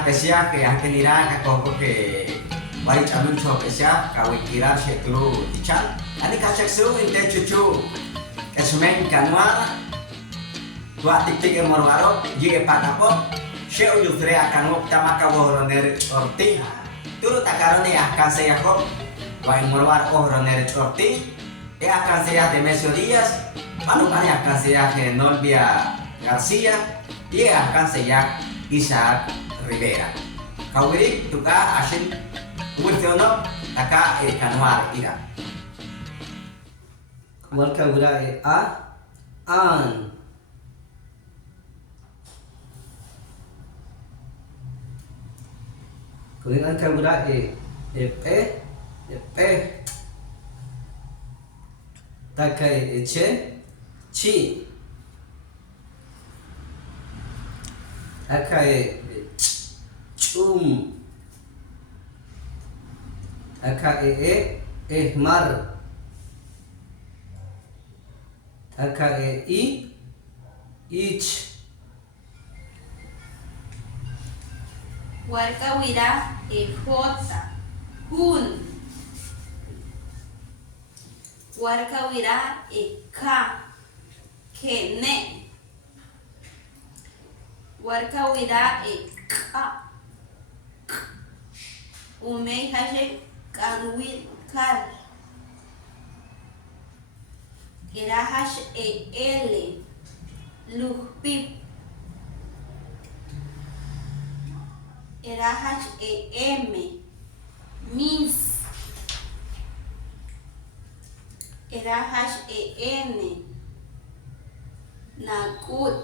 Ira pesia que aquel ira que coco que wari chamun cho pesia ka wikira shetru tichal. Ani kachaksu inte chuchu. Kesumen kanwar. Dua tik-tik emorwaro jige patapo. Sheu yusre akan tamaka wohroner orti. Turu takaron akan saya kok. Wa emorwar ohroner orti. Akan saya de Mesio Díaz. Manu akan saya de Nolvia García. Y akan saya Isaac Rivera. Kawiri tuka asin wirtiono taka kanwar ira. Walka wira an. Kuning an kawira pe. Taka chi. Aka chum. Aka mar. Aka ich. Warka wira jota hun. Warka wira ka kene. Warka wira ka umei hashe kanwil kar. Era hash el luhpip. Era hash mis. Era hash nakut.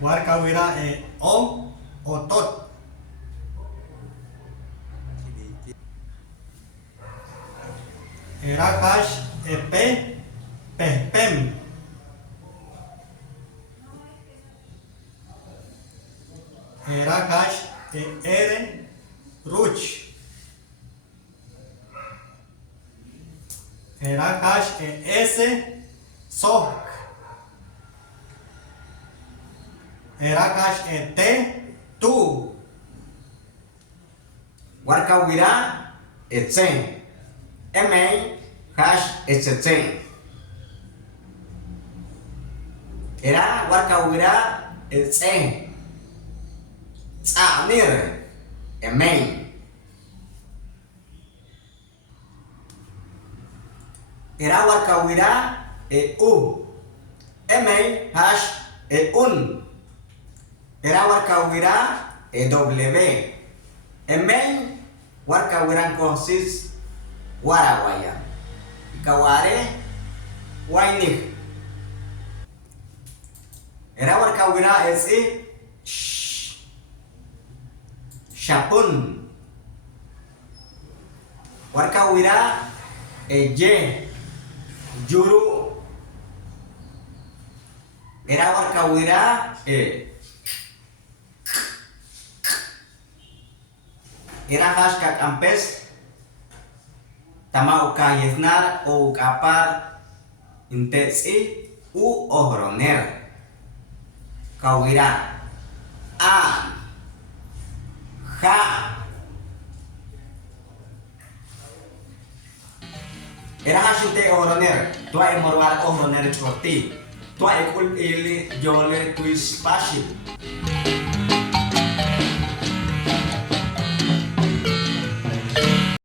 Warka wira otot. Erakash pem. Erakash ruch. Erakash sok. Erakash tu. Warka wira etsen. Emei hash etsen. Era warka wira etsen. Tsamir emei. Era warka wira u. Emei hash un. Era warka wira w. Emei warka wira consis warawaya. Ikaware wainih. Era warka wira shapun. Warka wira juru. Era warka wira era hash kampes tama uka yesnar o ukapar intesi u ohroner. Kawira an ha. Era hash inte ohroner. Tua emorwar ohroner chorti. Tua ekul ili jole tuis pashit.